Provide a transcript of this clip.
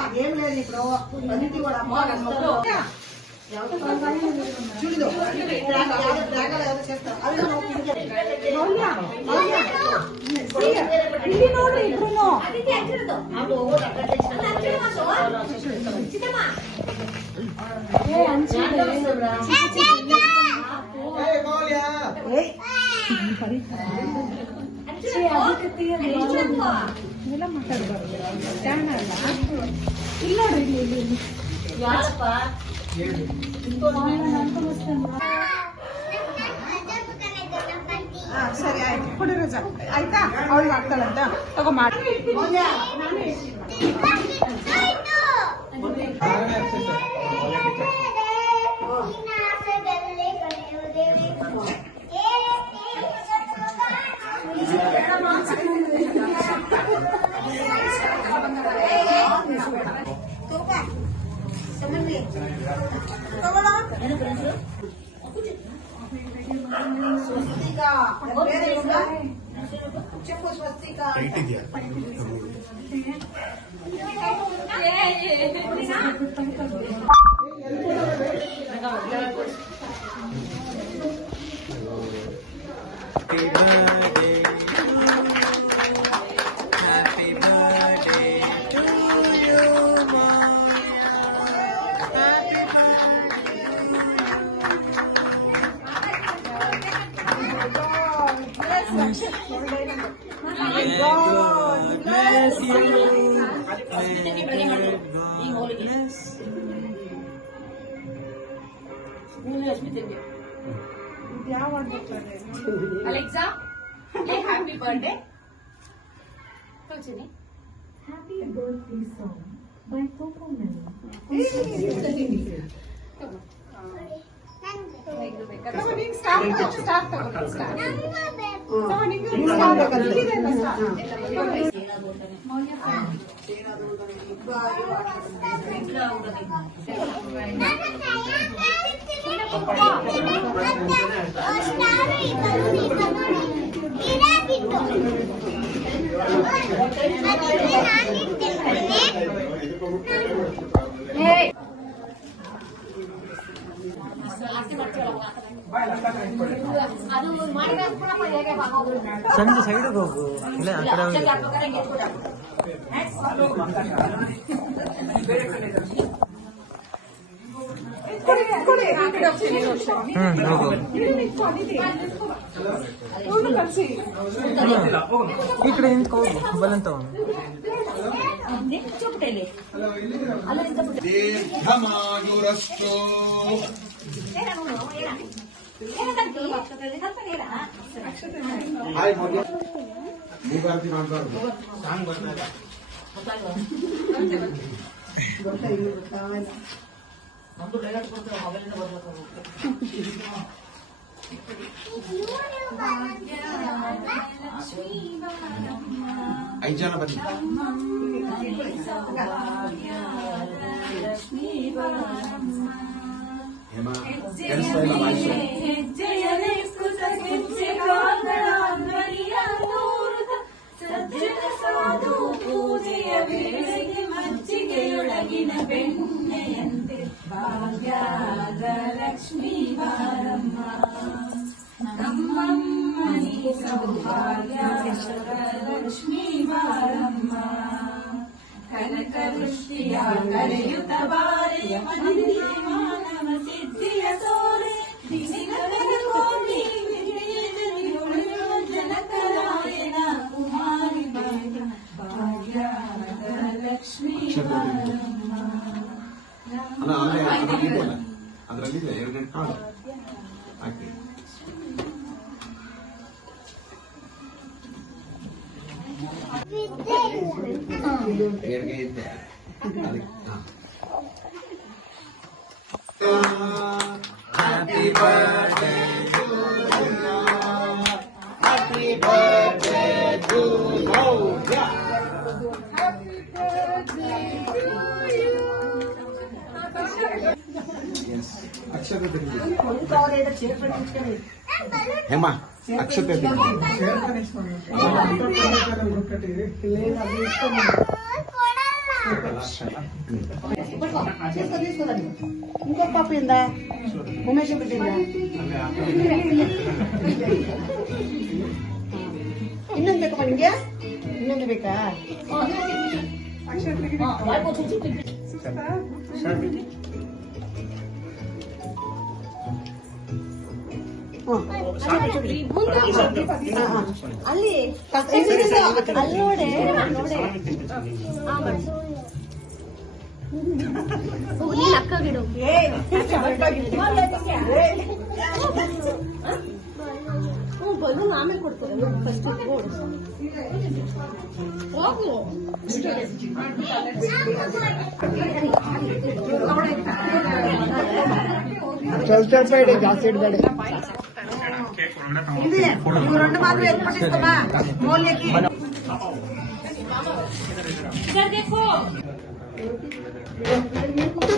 అదేం లేదు ఇప్పుడు అన్నిటి కూడా అమ్మ చూడదు ఎవరు చేస్తారు అది ಸರಿ ಆಯ್ತು ಕೊಡಿ ರಜಾ ಆಯ್ತಾ ಅವಳಿಗೆ ಆಗ್ತಾಳಂತ ತಗೋ ಮಾಡಿ చెప్పు స్వస్తిక Alexa, play Happy Birthday. Happy Birthday song by Coco Melon. ಸಂಜೆ ಸೈಡ್ ಹೋಗು ಇಲ್ಲ ಆ ಕಡೆ ಈ ಕಡೆ ನಿಂತ್ಕೋಗು ಬಲಂತ ದೀರ್ಘಮಾಯುರಸ್ತು ಸಾಂಗ್ ಬರ್ತಾರೆ ಐದು ಜನ ಬನ್ನಿ ಹೇಮಾ ಸಾಧು ಪೂಜೆಯ ವೇಳೆಗೆ ಮಜ್ಜಿಗೆಯೊಳಗಿನ ಬೆಣ್ಣೆಯಂತೆ ಭಾಗ್ಯದ ಲಕ್ಷ್ಮೀ ಬಾರಮ್ಮ ನಮ್ಮಮ್ಮನಿ ಸೌಭಾಗ್ಯದ ಲಕ್ಷ್ಮೀ ಬಾರಮ್ಮ ಕನಕ ವೃಷ್ಟಿಯ ಕರೆಯುತ್ತ ಬಾರೆಯ ಮನೆಯ ಮಾನವ ಸಿದ್ಧಿಯ ಸೋರೆ ದಿನಗಳ ಕೋಟಿ ಜನಕರಾಯನ ಕುಮಾರಿ ಭಾಗ್ಯದ ಲಕ್ಷ್ಮೀ ಬಾರಮ್ಮ ಅದರಲ್ಲಿದೆ 2 ಕಾಳು ಹಾಕಿ Happy birthday to you. Happy birthday to you. Happy birthday to you. Yes. ಅಕ್ಷತೆ ತೆಗೆದು ಹೇಮ ಅಕ್ಷತೆ ತೆಗೆದು ఇంకో పాప ఏందా ఉమేష్ బిడ్డ ಇನ್ನೊಂದು ಬೇಕಪ್ಪ ನಿಮ್ಗೆ ಇನ್ನೊಂದು ಬೇಕಾ ಅಲ್ಲಿ ಅಲ್ಲಿ ನೋಡೆ ನೀನ್ ಅಕ್ಕ ಗಿಡು ಬಲೂನ್ ಆಮೇಲೆ ಕೊಡ್ತಾರೆ ಫಸ್ಟ್ ಹೋಗು ಚಲ್ತೇಬೇಡಿ ಜಾಸ್ತಿ ಇಡಬೇಡಿ ఇది ఇవి రెండు మాత్రం ఎత్తుపట్టిస్తామా మూలకి इधर देखो